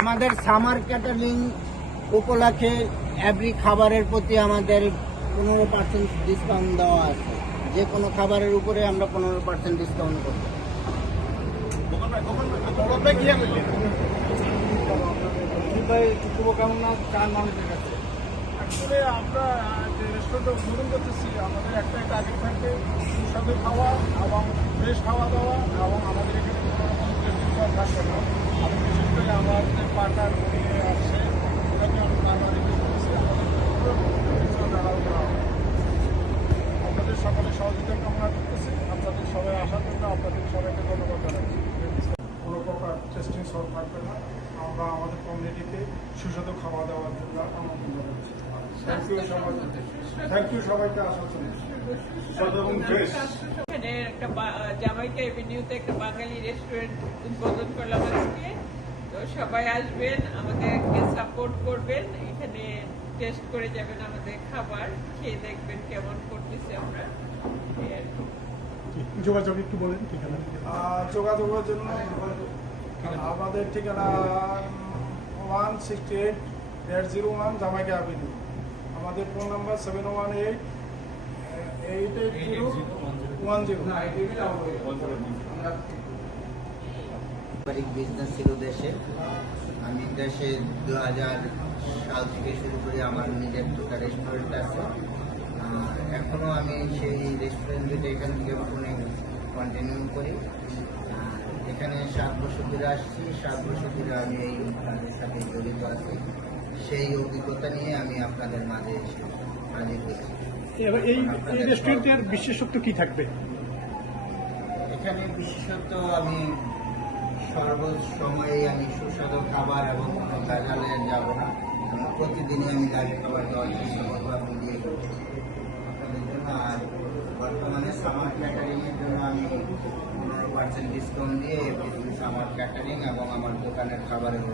আমাদের summer catering উপলক্ষে every খাবারের প্রতি আমাদের 15% ডিসকাউন্ট দেওয়া আছে। যে কোনো খাবারের উপরে আমরা 15% ডিসকাউন্ট করবো। শুভকামনা চান মানুষের কাছে। অ্যাকচুয়ালি আমরা যে রেস্টুরেন্টটা উদ্বোধন করতেছি, আমাদের একটা টার্গেট থাকবে সুস্বাদু খাওয়া এবং ফ্রেশ খাওয়া দাওয়া, এবং আমাদের এখানে কোনো রকম কেমিক্যাল থাকবে না। আমি বিশেষ করে আমার যে পার্টনার নিয়ে আসছে ওটাকে আমি বারবার রিভিউ করতেছি, আমাদের দেওয়া করা হবে। আপনাদের সকলে সহযোগিতা কামনা করতেছি। আপনাদের সবাই আসার জন্য আপনাদের সবাইকে ধন্যবাদ জানাচ্ছি। কোনো প্রকার টেস্টিং সলভ থাকবে না। আমরা আমাদের কমিউনিটিকে সুস্বাদু খাওয়া দাওয়ার জন্য আমন্ত্রণ জানাচ্ছি। থ্যাংক ইউ সবাইকে আসার জন্য। এখানে একটা জামাইকা এভিনিউতে একটা বাঙালি রেস্টুরেন্ট উদ্বোধন করলাম আজকে। তো সবাই আসবেন, আমাদেরকে সাপোর্ট করবেন, এখানে টেস্ট করে যাবেন আমাদের খাবার, খেয়ে দেখবেন কেমন করতেছি আমরা। যোগাযোগ একটু বলেন ঠিকানা। যোগাযোগের জন্য আমাদের ঠিকানা 168-01 জামাইকা অ্যাভিনিউ। আমাদের ফোন নাম্বার 718-880-10। পারিবারিক বিজনেস ছিল দেশে। আমি দেশে 2000 সাল থেকে শুরু করি, আমার নিজের দুটো রেস্টুরেন্ট আছে। এখনও আমি সেই রেস্টুরেন্টে এখান থেকে কন্টিনিউ করি। এখানে 7 বছর ধরে আসছি, 7 বছর ধরে আমি এই কাজের সাথে জড়িত আছি। সেই অভিজ্ঞতা নিয়ে আমি আপনাদের মাঝে এসে হাজির হয়েছি। এই রেস্টুরেন্টের বিশেষত্ব কি থাকবে? এখানে বিশেষত আমি সর্বসময়ে আমি সুস্বাদু খাবার এবং কোনো ভেজালে যাব না। প্রতিদিনই আমি লাইভ খাবার দেওয়ার চেষ্টা করবো আপনাদের জন্য। আর বর্তমানে সামার ক্যাটারিংয়ের জন্য আমি 15% ডিসকাউন্ট দিয়ে সামার ক্যাটারিং এবং আমার দোকানের খাবারের